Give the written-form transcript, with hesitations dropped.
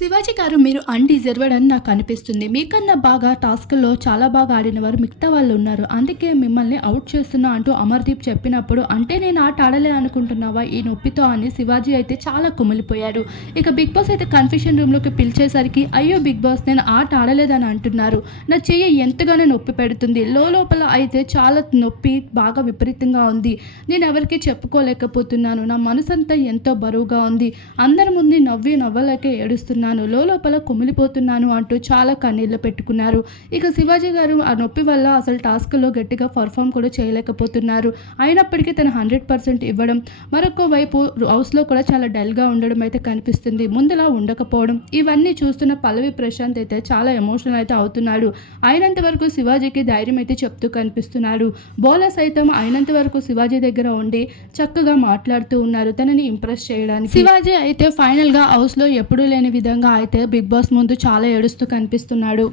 శివాజీ గారు మీరు అన్‌డిజర్వ్డ్ అని నాకు అనిపిస్తుంది. మీకన్నా బాగా టాస్క్‌లో చాలా బాగా ఆడినవారు మిగతా వాళ్ళు ఉన్నారు. అందుకే మిమ్మల్ని ఔట్ చేస్తున్నా అంటూ అమర్‌దీప్ చెప్పినప్పుడు, అంటే నేను ఆట ఆడలే అనుకుంటున్నావా ఈ నొప్పితో అని శివాజీ అయితే చాలా కుమిలిపోయాడు. ఇక బిగ్ బాస్ అయితే కన్ఫెషన్ రూమ్‌లోకి పిలిచేసరికి, అయ్యో బిగ్ బాస్ నేను ఆట ఆడలేదని అంటున్నారు. నా చెయ్యి ఎంతగానో నొప్పి పెడుతుంది. లోలోపల అయితే చాలా నొప్పి బాగా విపరీతంగా ఉంది. నేను ఎవరికీ చెప్పుకోలేకపోతున్నాను. నా మనసంతా ఎంతో బరువుగా ఉంది. అందరి ముందు నవ్వలేక ఏడుస్తున్నాను. లోపల కుమిలిపోతున్నాను అంటూ చాలా కన్నీళ్లు పెట్టుకున్నారు. ఇక శివాజీ గారు ఆ నొప్పి వల్ల అసలు టాస్క్‌లో గట్టిగా పర్ఫార్మ్ కూడా చేయలేకపోతున్నారు. అయినప్పటికీ తను 100% ఇవ్వడం, మరొక వైపు హౌస్‌లో కూడా చాలా డల్‌గా ఉండడం అయితే కనిపిస్తుంది. ముందులా ఉండకపోవడం, ఇవన్నీ చూస్తున్న పల్లవి ప్రశాంత్ అయితే చాలా ఎమోషనల్ అయితే అవుతున్నాడు. అయినంత వరకు శివాజీకి ధైర్యం అయితే చెప్తూ కనిపిస్తున్నాడు. బోలా సైతం అయినంత వరకు శివాజీ దగ్గర ఉండి చక్కగా మాట్లాడుతూ ఉన్నారు తనని ఇంప్రెస్ చేయడానికి. శివాజీ అయితే ఫైనల్‌గా హౌస్‌లో ఎప్పుడూ లేని విధంగా అయితే బిగ్ బాస్ ముందు చాలా ఏడుస్తూ కనిపిస్తున్నాడు.